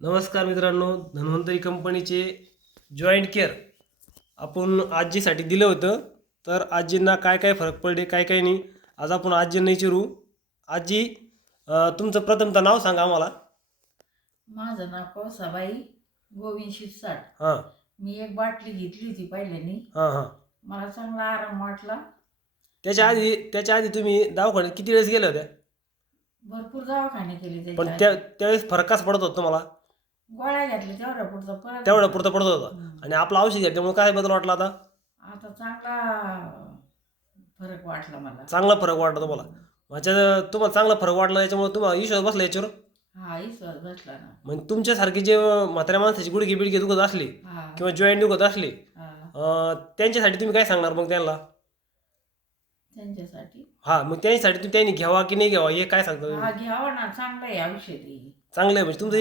नमस्कार मित्रांनो, धन्वंतरी कंपनीचे जॉईंट केअर आपण आजीसाठी दिलं होतं. तर आजींना काय काय फरक पडले, काय काय नाही, आज आपण आजींना विचारू. आजी, तुमचं प्रथमतः नाव सांगा आम्हाला. माझं नाव कौसाबाई गोविंद शिरसाट. हां मी एक बाटली घेतली होती पहिल्यानी. हां हां मला चांगला आराम वाटला. त्याच्या आधी तुम्ही दवाखान्यात किती वेळेस गेल्या होत्या? भरपूर दवाखाने केले पण त्याच्या आधी. त्यावेळेस फरक कसा पडत होता तुम्हाला? गोळ्या घेतल्या तेवढ्या पुरता परत तेवढा पुरता पडत होता. हम्म. आणि आपलं औषध घेतल्यामुळे काय बदल वाटला आता? आता चांगला फरक वाटला मला. चांगला फरक वाटला तुम्हाला? म्हणजे तुम्हाला चांगला फरक वाटला, याच्यामुळे तुम्हाला विश्वास बसला याच्यावर. हा विश्वास बसला ना. म्हणजे तुमच्यासारखी जे म्हाताऱ्या माणसाची गुडघे बिडघे दुखत असले हा किंवा जॉईंट दुखत असले, हा त्यांच्यासाठी तुम्ही काय सांगणार मग त्यांना? त्यांच्यासाठी हां, मग त्यांच्यासाठी तुम्ही त्यांनी घ्यावा की नाही घ्यावा हे काय सांगता तुम्ही? हा घ्यावं ना, चांगलं आहे औषधी. चांगलं आहे म्हणजे तुमचं